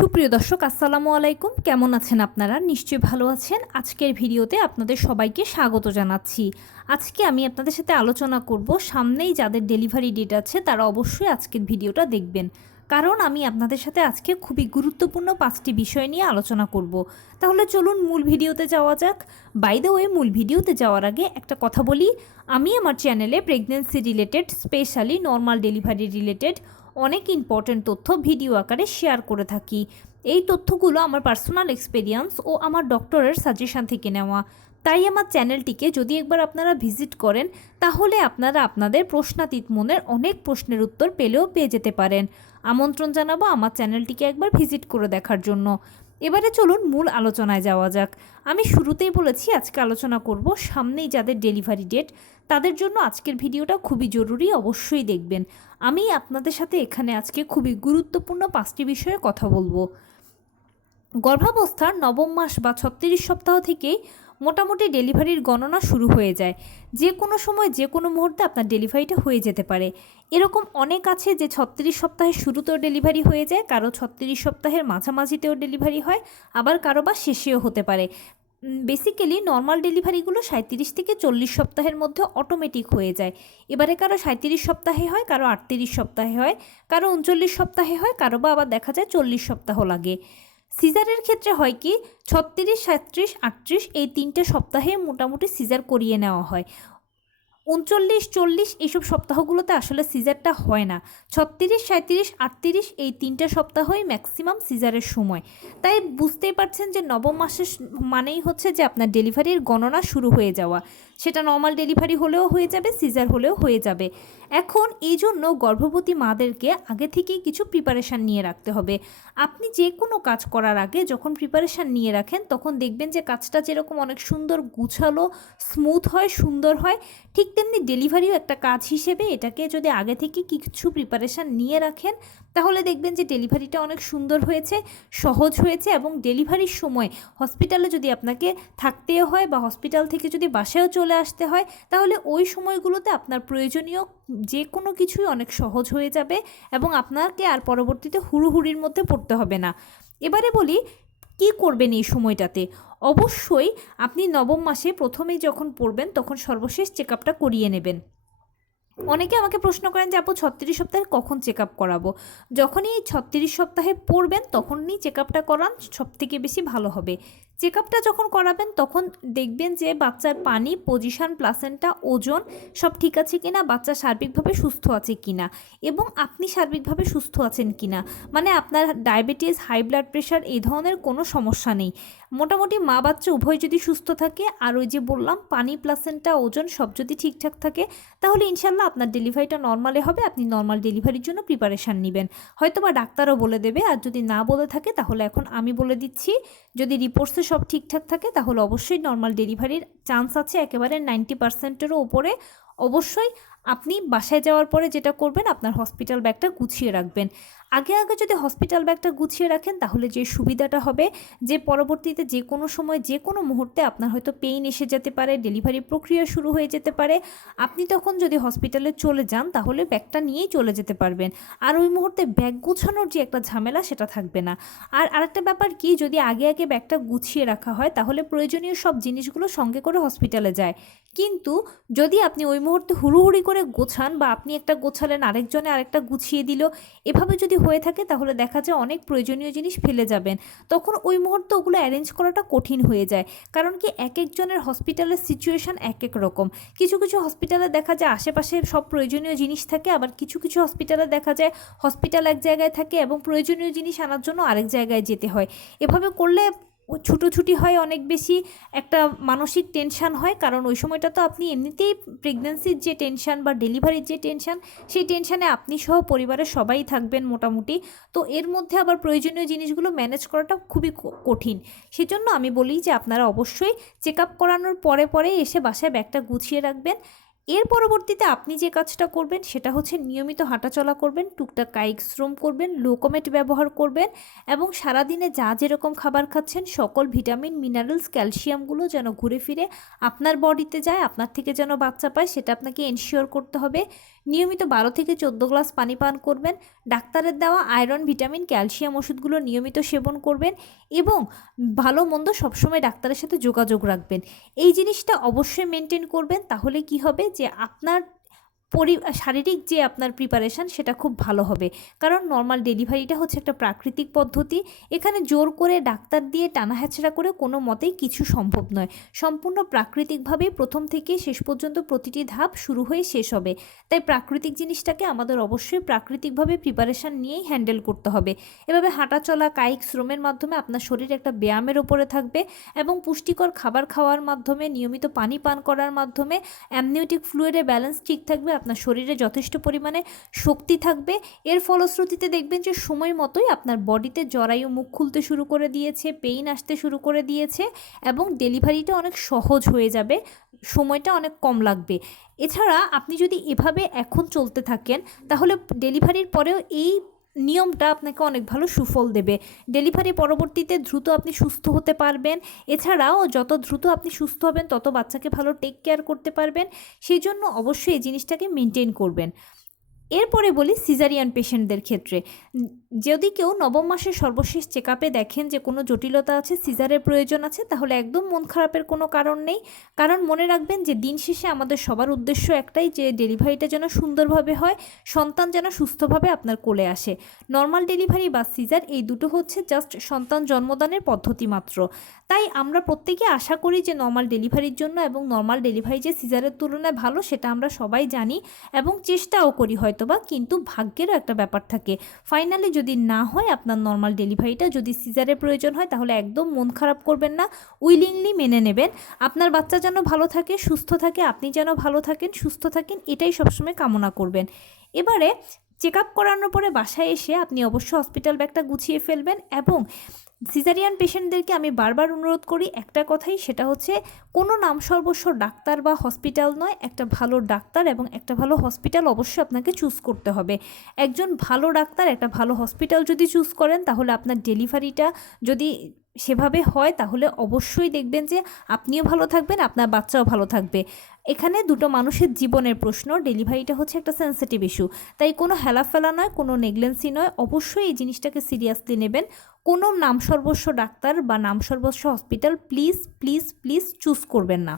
সুপ্রিয় দর্শক আসসালামু আলাইকুম, কেমন আছেন আপনারা? নিশ্চয়ই ভালো আছেন। আজকের ভিডিওতে আপনাদের সবাইকে স্বাগত জানাচ্ছি। আজকে আমি আপনাদের সাথে আলোচনা করব, সামনেই যাদের ডেলিভারি ডেট আছে তারা অবশ্যই আজকের ভিডিওটা দেখবেন, কারণ আমি আপনাদের সাথে আজকে খুবই গুরুত্বপূর্ণ 5টি বিষয় নিয়ে আলোচনা করব। তাহলে চলুন মূল ভিডিওতে যাওয়া যাক। বাই দ্য ওয়ে, মূল ভিডিওতে যাওয়ার আগে একটা কথা বলি, আমি আমার চ্যানেলে pregnancy related, specially normal delivery related অনেক ইম্পর্ট্যান্ট তথ্য ভিডিও আকারে শেয়ার করে থাকি। এই তথ্যগুলো আমার পার্সোনাল এক্সপেরিয়েন্স ও আমার ডক্টরের সাজেশন থেকে নেওয়া। তাই আমার চ্যানেলটিকে যদি একবার আপনারা ভিজিট করেন, তাহলে আপনারা আপনাদের প্রশ্নাতীত মনের অনেক প্রশ্নের উত্তর পেয়ে যেতে পারেন। আমন্ত্রণ জানাবো আমার চ্যানেলটিকে একবার ভিজিট করে দেখার জন্য। এবারে চলুন মূল আলোচনায় যাওয়া যাক। আমি শুরুতেই বলেছি আজকে আলোচনা করব সামনেই যাদের ডেলিভারি ডেট, তাদের জন্য আজকের ভিডিওটা খুবই জরুরি, অবশ্যই দেখবেন। আমি আপনাদের সাথে এখানে আজকে খুবই গুরুত্বপূর্ণ 5টি বিষয়ে কথা বলবো। গর্ভাবস্থার নবম মাস বা 36 সপ্তাহ থেকেই মোটামুটি ডেলিভারির গণনা শুরু হয়ে যায়। যে কোনো সময় যে কোনো মুহূর্তে আপনার ডেলিভারিটা হয়ে যেতে পারে। এরকম অনেক আছে যে 36 সপ্তাহের শুরুতেও ডেলিভারি হয়ে যায়, কারো 36 সপ্তাহের মাঝামাঝিতেও ডেলিভারি হয়, আবার কারো বা শেষেও হতে পারে। বেসিক্যালি নর্মাল ডেলিভারিগুলো 37 থেকে 40 সপ্তাহের মধ্যে অটোমেটিক হয়ে যায়। এবারে কারো 37 সপ্তাহে হয়, কারো 38 সপ্তাহে হয়, কারো 39 সপ্তাহে হয়, কারো বা আবার দেখা যায় 40 সপ্তাহ লাগে। সিজারের ক্ষেত্রে হয় কি, 36, 37, 38 এই 3টে সপ্তাহে মোটামুটি সিজার করিয়ে নেওয়া হয়। 39, 40 এইসব সপ্তাহগুলোতে আসলে সিজারটা হয় না। 36, 37, 38 এই 3টে সপ্তাহই ম্যাক্সিমাম সিজারের সময়। তাই বুঝতেই পারছেন যে নবম মাসের মানেই হচ্ছে যে আপনার ডেলিভারির গণনা শুরু হয়ে যাওয়া। সেটা নর্মাল ডেলিভারি হলেও হয়ে যাবে, সিজার হলেও হয়ে যাবে। এখন এই জন্য গর্ভবতী মাদেরকে আগে থেকেই কিছু প্রিপারেশান নিয়ে রাখতে হবে। আপনি যে কোনো কাজ করার আগে যখন প্রিপারেশান নিয়ে রাখেন, তখন দেখবেন যে কাজটা যেরকম অনেক সুন্দর গুছালো, স্মুথ হয়, সুন্দর হয়। ঠিক তেমনি ডেলিভারিও একটা কাজ হিসেবে এটাকে যদি আগে থেকে কিছু প্রিপারেশান নিয়ে রাখেন, তাহলে দেখবেন যে ডেলিভারিটা অনেক সুন্দর হয়েছে, সহজ হয়েছে। এবং ডেলিভারির সময় হসপিটালে যদি আপনাকে থাকতেও হয় বা হসপিটাল থেকে যদি বাসায়ও চলে আসতে হয়, তাহলে ওই সময়গুলোতে আপনার প্রয়োজনীয় যে কোনো কিছুই অনেক সহজ হয়ে যাবে এবং আপনাকে আর পরবর্তীতে হুড়োহুড়ির মধ্যে পড়তে হবে না। এবারে বলি কি করবেন এই সময়টাতে। অবশ্যই আপনি নবম মাসে প্রথমেই যখন পড়বেন তখন সর্বশেষ চেক আপটা করিয়ে নেবেন। অনেকে আমাকে প্রশ্ন করেন যে আপু 36 সপ্তাহে কখন চেক আপ করাবো? যখনই 36 সপ্তাহে পড়বেন তখনই চেক আপটা করান, সবথেকে বেশি ভালো হবে। চেক আপটা যখন করাবেন তখন দেখবেন যে বাচ্চার পানি, পজিশন, প্লাসেন্টা, ওজন সব ঠিক আছে কিনা, বাচ্চা সার্বিকভাবে সুস্থ আছে কিনা এবং আপনি সার্বিকভাবে সুস্থ আছেন কিনা। মানে আপনার ডায়াবেটিস, হাই ব্লাড প্রেশার এই ধরনের কোনো সমস্যা নেই। মোটামুটি মা বাচ্চা উভয় যদি সুস্থ থাকে, আর ওই যে বললাম পানি, প্লাসেন্টা, ওজন সব যদি ঠিকঠাক থাকে, তাহলে ইনশাল্লাহ আপনার ডেলিভারিটা নর্মালে হবে। আপনি নর্মাল ডেলিভারির জন্য প্রিপারেশান নেবেন। হয়তো বা ডাক্তারও বলে দেবে, আর যদি না বলে থাকে তাহলে এখন আমি বলে দিচ্ছি। যদি রিপোর্টসে সব ঠিকঠাক থাকে তাহলে অবশ্যই নর্মাল ডেলিভারির চান্স আছে একেবারে 90%-এরও ওপরে। অবশ্যই আপনি বাসায় যাওয়ার পরে যেটা করবেন, আপনার হসপিটাল ব্যাগটা গুছিয়ে রাখবেন। আগে যদি হসপিটাল ব্যাগটা গুছিয়ে রাখেন, তাহলে যে সুবিধাটা হবে যে পরবর্তীতে যে কোনো সময় যে কোনো মুহূর্তে আপনার হয়তো পেইন এসে যেতে পারে, ডেলিভারি প্রক্রিয়া শুরু হয়ে যেতে পারে। আপনি তখন যদি হসপিটালে চলে যান তাহলে ব্যাগটা নিয়েই চলে যেতে পারবেন, আর ওই মুহূর্তে ব্যাগ গুছানোর যে একটা ঝামেলা সেটা থাকবে না। আর আরেকটা ব্যাপার কি, যদি আগে ব্যাগটা গুছিয়ে রাখা হয় তাহলে প্রয়োজনীয় সব জিনিসগুলো সঙ্গে করে হসপিটালে যায়। কিন্তু যদি আপনি ওই মুহূর্তে হুড়োহুড়ি করে গোছান, বা আপনি একটা গোছালেন আরেকজনে আরেকটা গুছিয়ে দিল, এভাবে যদি হয়ে থাকে তাহলে দেখা যায় অনেক প্রয়োজনীয় জিনিস ফেলে যাবেন। তখন ওই মুহূর্তে ওগুলো অ্যারেঞ্জ করাটা কঠিন হয়ে যায়। কারণ কি, এক একজনের হসপিটালের সিচুয়েশান এক এক রকম। কিছু হসপিটালে দেখা যায় আশেপাশে সব প্রয়োজনীয় জিনিস থাকে, আবার কিছু হসপিটালে দেখা যায় হসপিটাল এক জায়গায় থাকে এবং প্রয়োজনীয় জিনিস আনার জন্য আরেক জায়গায় যেতে হয়। এভাবে করলে ছুটোছুটি হয়, অনেক বেশি একটা মানসিক টেনশান হয়। কারণ ওই সময়টা তো আপনি এমনিতেই প্রেগন্যান্সির যে টেনশান বা ডেলিভারির যে টেনশান, সেই টেনশানে আপনি সহ পরিবারের সবাই থাকবেন মোটামুটি। তো এর মধ্যে আবার প্রয়োজনীয় জিনিসগুলো ম্যানেজ করাটা খুবই কঠিন। সেজন্য আমি বলি যে আপনারা অবশ্যই চেক আপ করানোর পরে এসে বাসায় ব্যাগটা গুছিয়ে রাখবেন। এর পরবর্তীতে আপনি যে কাজটা করবেন সেটা হচ্ছে নিয়মিত হাঁটাচলা করবেন, টুকটাক কায়িক শ্রম করবেন, লোকোমেট ব্যবহার করবেন এবং সারাদিনে যা যেরকম খাবার খাচ্ছেন সকল ভিটামিন, মিনারেলস, ক্যালসিয়ামগুলো যেন ঘুরে ফিরে আপনার বডিতে যায়, আপনার থেকে যেন বাচ্চা পায় সেটা আপনাকে এনশিওর করতে হবে। নিয়মিত 12 থেকে 14 গ্লাস পানি পান করবেন, ডাক্তারের দেওয়া আয়রন, ভিটামিন, ক্যালসিয়াম ওষুধগুলো নিয়মিত সেবন করবেন এবং ভালো মন্দ সবসময় ডাক্তারের সাথে যোগাযোগ রাখবেন। এই জিনিসটা অবশ্যই মেনটেন করবেন, তাহলে কি হবে যে আপনার শারীরিক যে আপনার প্রিপারেশান সেটা খুব ভালো হবে। কারণ নর্মাল ডেলিভারিটা হচ্ছে একটা প্রাকৃতিক পদ্ধতি, এখানে জোর করে ডাক্তার দিয়ে টানা হ্যাচড়া করে কোনো মতেই কিছু সম্ভব নয়। সম্পূর্ণ প্রাকৃতিকভাবেই প্রথম থেকে শেষ পর্যন্ত প্রতিটি ধাপ শুরু হয়ে শেষ হবে। তাই প্রাকৃতিক জিনিসটাকে আমাদের অবশ্যই প্রাকৃতিকভাবে প্রিপারেশান নিয়েই হ্যান্ডেল করতে হবে। এভাবে হাঁটাচলা, কায়িক শ্রমের মাধ্যমে আপনার শরীর একটা ব্যায়ামের ওপরে থাকবে এবং পুষ্টিকর খাবার খাওয়ার মাধ্যমে, নিয়মিত পানি পান করার মাধ্যমে অ্যামনিওটিক ফ্লুইডের ব্যালেন্স ঠিক থাকবে, আপনার শরীরে যথেষ্ট পরিমাণে শক্তি থাকবে। এর ফলশ্রুতিতে দেখবেন যে সময় মতোই আপনার বডিতে জরায়ু মুখ খুলতে শুরু করে দিয়েছে, পেইন আসতে শুরু করে দিয়েছে এবং ডেলিভারিটা অনেক সহজ হয়ে যাবে, সময়টা অনেক কম লাগবে। এছাড়া আপনি যদি এভাবে এখন চলতে থাকেন তাহলে ডেলিভারির পরেও এই নিয়মটা আপনাকে অনেক ভালো সুফল দেবে। ডেলিভারি পরবর্তীতে দ্রুত আপনি সুস্থ হতে পারবেন। এছাড়াও যত দ্রুত আপনি সুস্থ হবেন তত বাচ্চাকে ভালো টেক কেয়ার করতে পারবেন। সেই জন্য অবশ্যই এই জিনিসটাকে মেনটেন করবেন। এরপরে বলি সিজারিয়ান পেশেন্টদের ক্ষেত্রে, যদি কেউ নবম মাসের সর্বশেষ চেক আপে দেখেন যে কোনো জটিলতা আছে, সিজারের প্রয়োজন আছে, তাহলে একদম মন খারাপের কোনো কারণ নেই। কারণ মনে রাখবেন যে দিন শেষে আমাদের সবার উদ্দেশ্য একটাই, যে ডেলিভারিটা যেন সুন্দরভাবে হয়, সন্তান যেন সুস্থভাবে আপনার কোলে আসে। নর্মাল ডেলিভারি বা সিজার এই দুটো হচ্ছে জাস্ট সন্তান জন্মদানের পদ্ধতি মাত্র। তাই আমরা প্রত্যেকে আশা করি যে নর্মাল ডেলিভারির জন্য, এবং নর্মাল ডেলিভারি যে সিজারের তুলনায় ভালো সেটা আমরা সবাই জানি এবং চেষ্টাও করি হয়তোবা, কিন্তু ভাগ্যেরও একটা ব্যাপার থাকে। ফাইনালি যদি না হয় আপনার নর্মাল ডেলিভারিটা, যদি সিজারের প্রয়োজন হয়, তাহলে একদম মন খারাপ করবেন না, উইলিংলি মেনে নেবেন। আপনার বাচ্চা যেন ভালো থাকে, সুস্থ থাকে, আপনি যেন ভালো থাকেন, সুস্থ থাকেন, এটাই সবসময় কামনা করবেন। এবারে চেক আপ করানোর পরে বাসায় এসে আপনি অবশ্যই হসপিটাল ব্যাগটা গুছিয়ে ফেলবেন এবং সিজারিয়ান পেশেন্টদেরকে আমি বারবার অনুরোধ করি একটা কথাই, সেটা হচ্ছে কোনো নামসর্বস্ব ডাক্তার বা হসপিটাল নয়, একটা ভালো ডাক্তার এবং একটা ভালো হসপিটাল অবশ্যই আপনাকে চুজ করতে হবে। একজন ভালো ডাক্তার, একটা ভালো হসপিটাল যদি চুজ করেন, তাহলে আপনার ডেলিভারিটা যদি সেভাবে হয় তাহলে অবশ্যই দেখবেন যে আপনিও ভালো থাকবেন, আপনার বাচ্চাও ভালো থাকবে। এখানে দুটো মানুষের জীবনের প্রশ্ন, ডেলিভারিটা হচ্ছে একটা সেন্সিটিভ ইস্যু, তাই কোনো হেলাফেলা নয়, কোনো নেগলেন্সি নয়, অবশ্যই এই জিনিসটাকে সিরিয়াসলি নেবেন। কোনো নামসর্বস্ব ডাক্তার বা নামসর্বস্ব hospital please please please choose করবেন না।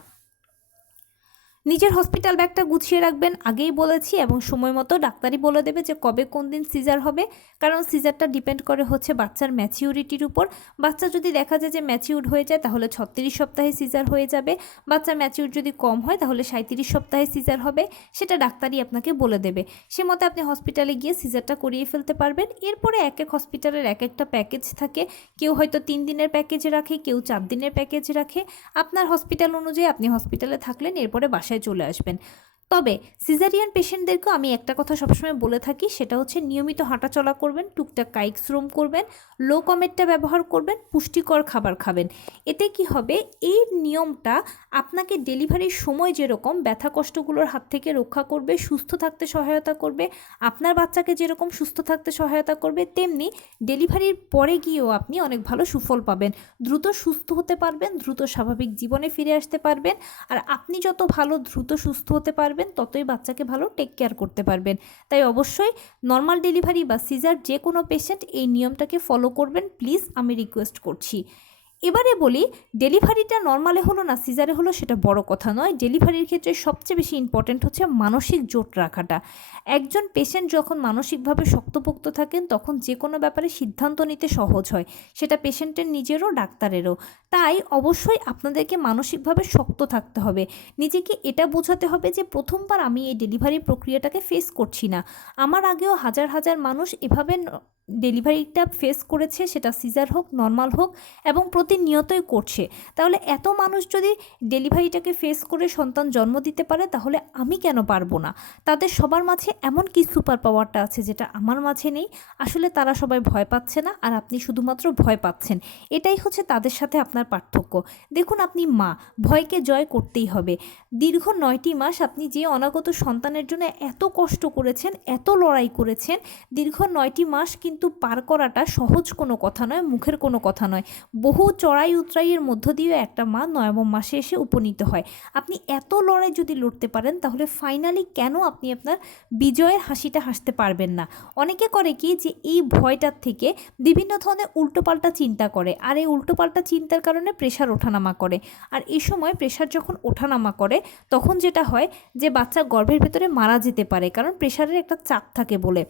নিজের হসপিটাল ব্যাগটা গুছিয়ে রাখবেন, আগেই বলেছি, এবং সময় মতো ডাক্তারই বলে দেবে যে কবে কোন দিন সিজার হবে। কারণ সিজারটা ডিপেন্ড করে হচ্ছে বাচ্চার ম্যাচিউরিটির উপর। বাচ্চা যদি দেখা যায় যে ম্যাচিউর হয়ে যায় তাহলে 36 সপ্তাহে সিজার হয়ে যাবে, বাচ্চা ম্যাচিউর যদি কম হয় তাহলে 37 সপ্তাহে সিজার হবে, সেটা ডাক্তারই আপনাকে বলে দেবে। সে মতো আপনি হসপিটালে গিয়ে সিজারটা করিয়ে ফেলতে পারবেন। এরপরে এক এক হসপিটালের এক একটা প্যাকেজ থাকে, কেউ হয়তো 3 দিনের প্যাকেজ রাখে, কেউ 4 দিনের প্যাকেজ রাখে। আপনার হসপিটাল অনুযায়ী আপনি হসপিটালে থাকলেন, এরপরে বাসায় চলে আসবেন। তবে সিজারিয়ান পেশেন্টদেরকেও আমি একটা কথা সবসময় বলে থাকি, সেটা হচ্ছে নিয়মিত হাঁটাচলা করবেন, টুকটাক কায়িক শ্রম করবেন, লো কমেটটা ব্যবহার করবেন, পুষ্টিকর খাবার খাবেন। এতে কি হবে, এই নিয়মটা আপনাকে ডেলিভারির সময় যেরকম ব্যথা কষ্টগুলোর হাত থেকে রক্ষা করবে, সুস্থ থাকতে সহায়তা করবে, আপনার বাচ্চাকে যেরকম সুস্থ থাকতে সহায়তা করবে, তেমনি ডেলিভারির পরে গিয়েও আপনি অনেক ভালো সুফল পাবেন, দ্রুত সুস্থ হতে পারবেন, দ্রুত স্বাভাবিক জীবনে ফিরে আসতে পারবেন। আর আপনি যত ভালো দ্রুত সুস্থ হতে পারবেন ততই বাচ্চাকে ভালো টেক কেয়ার করতে পারবেন। তাই অবশ্যই নর্মাল ডেলিভারি বা সিজার যে কোনো পেশেন্ট এই নিয়মটাকে ফলো করবেন প্লিজ, আমি রিকোয়েস্ট করছি। এবারে বলি, ডেলিভারিটা নর্মালে হলো না সিজারে হলো সেটা বড় কথা নয়। ডেলিভারির ক্ষেত্রে সবচেয়ে বেশি ইম্পর্ট্যান্ট হচ্ছে মানসিক জোট রাখাটা। একজন পেশেন্ট যখন মানসিকভাবে শক্তপোক্ত থাকেন তখন যে কোনো ব্যাপারে সিদ্ধান্ত নিতে সহজ হয়, সেটা পেশেন্টের নিজেরও ডাক্তারেরও। তাই অবশ্যই আপনাদেরকে মানসিকভাবে শক্ত থাকতে হবে, নিজেকে এটা বোঝাতে হবে যে প্রথমবার আমি এই ডেলিভারি প্রক্রিয়াটাকে ফেস করছি না, আমার আগেও হাজার হাজার মানুষ এভাবে ডেলিভারিটা ফেস করেছে, সেটা সিজার হোক নর্মাল হোক, এবং প্রতিনিয়তই করছে। তাহলে এত মানুষ যদি ডেলিভারিটাকে ফেস করে সন্তান জন্ম দিতে পারে, তাহলে আমি কেন পারবো না? তাদের সবার মাঝে এমন কি সুপার পাওয়ারটা আছে যেটা আমার মাঝে নেই? আসলে তারা সবাই ভয় পাচ্ছে না, আর আপনি শুধুমাত্র ভয় পাচ্ছেন। এটাই হচ্ছে তাদের সাথে আপনার পার্থক্য। দেখুন, আপনি মা, ভয়কে জয় করতেই হবে। দীর্ঘ 9টি মাস আপনি যে অনাগত সন্তানের জন্য এত কষ্ট করেছেন, এত লড়াই করেছেন, দীর্ঘ 9টি মাস কিন্তু পার করাটা সহজ কোনো কথা নয়, মুখের কোনো কথা নয়। বহু চড়াই উতরাইয়ের মধ্য দিয়ে একটা মা 9ম মাসে এসে উপনীত হয়। আপনি এত লড়াই যদি লড়তে পারেন, তাহলে ফাইনালি কেন আপনি আপনার বিজয়ের হাসিটা হাসতে পারবেন না? অনেকে করে কি, যে এই ভয়টার থেকে বিভিন্ন ধরনের উল্টোপাল্টা চিন্তা করে, আর এই উল্টোপাল্টা চিন্তার কারণে প্রেশার ওঠানামা করে। আর এই সময় প্রেশার যখন ওঠানামা করে, তখন যেটা হয় যে বাচ্চা গর্ভের ভেতরে মারা যেতে পারে, কারণ প্রেশারের একটা চাপ থাকে বলে।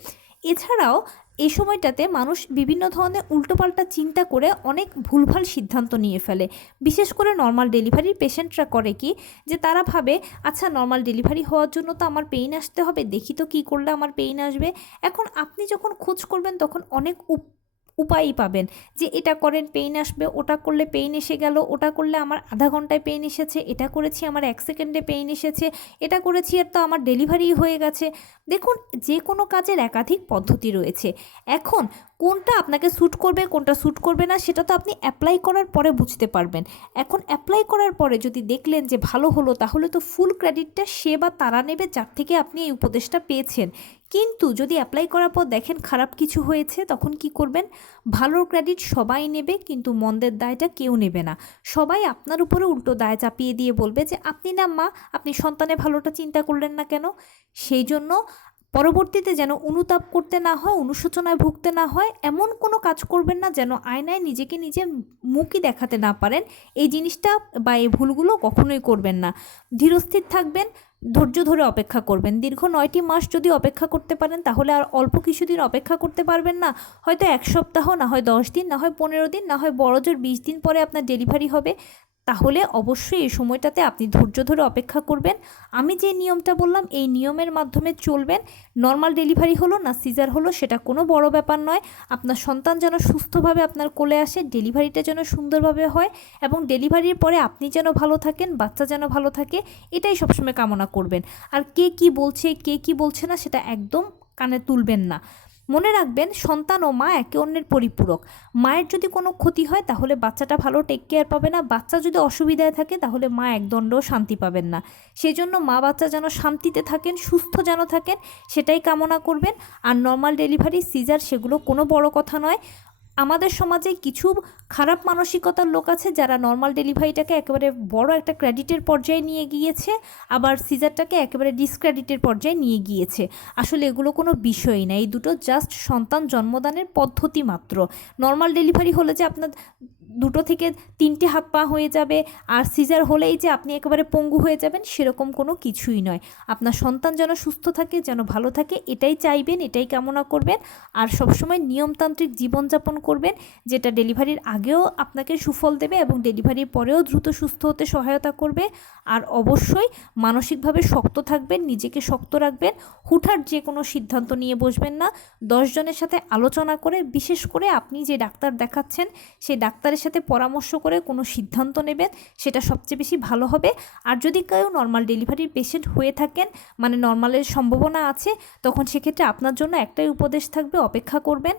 এছাড়াও এই সময়টাতে মানুষ বিভিন্ন ধরনের উল্টোপাল্টা চিন্তা করে অনেক ভুলভাল সিদ্ধান্ত নিয়ে ফেলে। বিশেষ করে নর্মাল ডেলিভারির পেশেন্টরা করে কি, যে তারা ভাবে, আচ্ছা নর্মাল ডেলিভারি হওয়ার জন্য তো আমার পেইন আসতে হবে, দেখি তো কী করলে আমার পেইন আসবে। এখন আপনি যখন খোঁজ করবেন, তখন অনেক উপায়ই পাবেন, যে এটা করেন পেইন আসবে, ওটা করলে পেইন এসে গেল, ওটা করলে আমার আধা ঘন্টায় পেইন এসেছে, এটা করেছি আমার 1 সেকেন্ডে পেইন এসেছে, এটা করেছি আর তো আমার ডেলিভারি হয়ে গেছে। দেখুন, যে কোনো কাজের একাধিক পদ্ধতি রয়েছে। এখন কোনটা আপনাকে স্যুট করবে, কোনটা স্যুট করবে না, সেটা তো আপনি অ্যাপ্লাই করার পরে বুঝতে পারবেন। এখন অ্যাপ্লাই করার পরে যদি দেখলেন যে ভালো হলো, তাহলে তো ফুল ক্রেডিটটা সে বা তারা নেবে যার থেকে আপনি এই উপদেশটা পেয়েছেন। কিন্তু যদি অ্যাপ্লাই করার পর দেখেন খারাপ কিছু হয়েছে, তখন কি করবেন? ভালোর ক্রেডিট সবাই নেবে, কিন্তু মন্দের দায়টা কেউ নেবে না। সবাই আপনার উপরে উল্টো দায় চাপিয়ে দিয়ে বলবে যে আপনি না মা, আপনি সন্তানের ভালোটা চিন্তা করলেন না কেন? সেই জন্য পরবর্তীতে যেন অনুতাপ করতে না হয়, অনুশোচনায় ভুগতে না হয়, এমন কোনো কাজ করবেন না যেন আয়নায় নিজেকে নিজে মুখই দেখাতে না পারেন। এই জিনিসটা বা এই ভুলগুলো কখনোই করবেন না। ধীরস্থির থাকবেন, ধৈর্য ধরে অপেক্ষা করবেন। দীর্ঘ 9টি মাস যদি অপেক্ষা করতে পারেন, তাহলে আর অল্প কিছুদিন অপেক্ষা করতে পারবেন না? হয়তো 1 সপ্তাহ, না হয় 10 দিন, না হয় 15 দিন, না হয় বড়জোর 20 দিন পরে আপনার ডেলিভারি হবে। তাহলে অবশ্যই এই সময়টাতে আপনি ধৈর্য ধরে অপেক্ষা করবেন। আমি যে নিয়মটা বললাম, এই নিয়মের মাধ্যমে চলবেন। নর্মাল ডেলিভারি হলো না সিজার হলো, সেটা কোনো বড় ব্যাপার নয়। আপনার সন্তান যেন সুস্থভাবে আপনার কোলে আসে, ডেলিভারিটা যেন সুন্দরভাবে হয়, এবং ডেলিভারির পরে আপনি যেন ভালো থাকেন, বাচ্চা যেন ভালো থাকে, এটাই সবসময় কামনা করবেন। আর কে কি বলছে, কে কি বলছে না, সেটা একদম কানে তুলবেন না। মনে রাখবেন, সন্তান ও মা একে অন্যের পরিপূরক। মায়ের যদি কোনো ক্ষতি হয়, তাহলে বাচ্চাটা ভালো টেক কেয়ার পাবে না। বাচ্চা যদি অসুবিধায় থাকে, তাহলে মা একদণ্ডও শান্তি পাবেন না। সেই জন্য মা বাচ্চা যেন শান্তিতে থাকেন, সুস্থ যেন থাকেন, সেটাই কামনা করবেন। আর নর্মাল ডেলিভারি, সিজার, সেগুলো কোনো বড় কথা নয়। আমাদের সমাজে কিছু খারাপ মানসিকতার লোক আছে, যারা নর্মাল ডেলিভারিটাকে একেবারে বড় একটা ক্রেডিটের পর্যায়ে নিয়ে গিয়েছে, আবার সিজারটাকে একেবারে ডিসক্রেডিটের পর্যায়ে নিয়ে গিয়েছে। আসলে এগুলো কোনো বিষয়ই না, এই দুটো জাস্ট সন্তান জন্মদানের পদ্ধতি মাত্র। নর্মাল ডেলিভারি হলে যে আপনার 2 থেকে 3টে হাত পা হয়ে যাবে, আর সিজার হলেই যে আপনি একেবারে পঙ্গু হয়ে যাবেন, সেরকম কোনো কিছুই নয়। আপনার সন্তান যেন সুস্থ থাকে, যেন ভালো থাকে, এটাই চাইবেন, এটাই কামনা করবেন। আর সবসময় নিয়মতান্ত্রিক জীবনযাপন করবেন, যেটা ডেলিভারির আগেও আপনাকে সুফল দেবে এবং ডেলিভারির পরেও দ্রুত সুস্থ হতে সহায়তা করবে। আর অবশ্যই মানসিকভাবে শক্ত থাকবেন, নিজেকে শক্ত রাখবেন। হুটহাট যে কোনো সিদ্ধান্ত নিয়ে বসবেন না। 10 জনের সাথে আলোচনা করে, বিশেষ করে আপনি যে ডাক্তার দেখাচ্ছেন, সেই ডাক্তারের সাথে পরামর্শ করে কোনো সিদ্ধান্ত নেবেন, সেটা সবচেয়ে বেশি ভালো হবে। আর যদি কেউ নর্মাল ডেলিভারির পেশেন্ট হয়ে থাকেন, মানে নর্মালের সম্ভাবনা আছে, তখন সেক্ষেত্রে আপনার জন্য একটাই উপদেশ থাকবে, অপেক্ষা করবেন।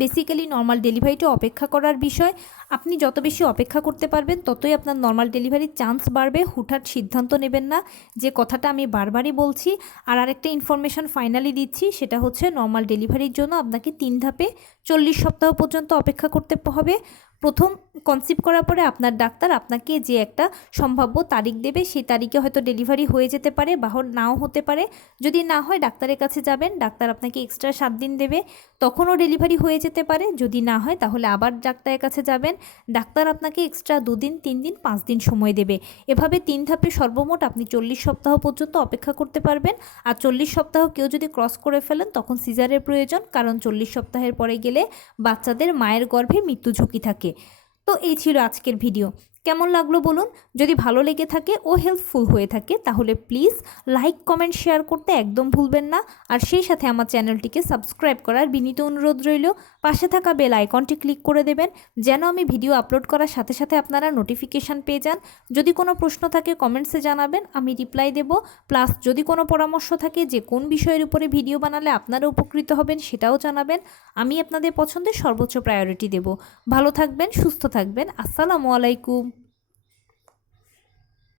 বেসিক্যালি নর্মাল ডেলিভারিটা অপেক্ষা করার বিষয়। আপনি যত বেশি অপেক্ষা করতে পারবেন, ততই আপনার নর্মাল ডেলিভারির চান্স বাড়বে। হুটহাট সিদ্ধান্ত নেবেন না, যে কথাটা আমি বারবারই বলছি। আর আরেকটা ইনফরমেশন ফাইনালি দিচ্ছি, সেটা হচ্ছে নর্মাল ডেলিভারির জন্য আপনাকে 3 ধাপে 40 সপ্তাহ পর্যন্ত অপেক্ষা করতে হবে। প্রথম কনসিভ করার পরে আপনার ডাক্তার আপনাকে যে একটা সম্ভাব্য তারিখ দেবে, সেই তারিখে হয়তো ডেলিভারি হয়ে যেতে পারে বা নাও হতে পারে। যদি না হয়, ডাক্তারের কাছে যাবেন, ডাক্তার আপনাকে এক্সট্রা 7 দিন দেবে, তখনও ডেলিভারি হয়ে যেতে পারে। যদি না হয়, তাহলে আবার ডাক্তারের কাছে যাবেন, ডাক্তার আপনাকে এক্সট্রা 2 দিন, 3 দিন, 5 দিন সময় দেবে। এভাবে 3 ধাপে সর্বমোট আপনি 40 সপ্তাহ পর্যন্ত অপেক্ষা করতে পারবেন। আর 40 সপ্তাহ কেউ যদি ক্রস করে ফেলেন, তখন সিজারের প্রয়োজন, কারণ 40 সপ্তাহের পরে গেলে বাচ্চাদের মায়ের গর্ভে মৃত্যু ঝুঁকি থাকে। তো এই ছিল আজকের ভিডিও। কেমন লাগলো বলুন। যদি ভালো লেগে থাকে ও হেল্পফুল হয়ে থাকে তাহলে প্লিজ লাইক কমেন্ট শেয়ার করতে একদম ভুলবেন না। আর সেই সাথে আমার চ্যানেলটিকে সাবস্ক্রাইব করার বিনীত অনুরোধ রইল। পাশে থাকা বেল আইকনটি ক্লিক করে দেবেন যেন আমি ভিডিও আপলোড করার সাথে সাথে আপনারা নোটিফিকেশান পেয়ে যান। যদি কোনো প্রশ্ন থাকে কমেন্টসে জানাবেন, আমি রিপ্লাই দেব। প্লাস যদি কোনো পরামর্শ থাকে যে কোন বিষয়ের উপরে ভিডিও বানালে আপনারা উপকৃত হবেন সেটাও জানাবেন। আমি আপনাদের পছন্দের সর্বোচ্চ প্রায়োরিটি দেব। ভালো থাকবেন, সুস্থ থাকবেন। আসসালামু আলাইকুম।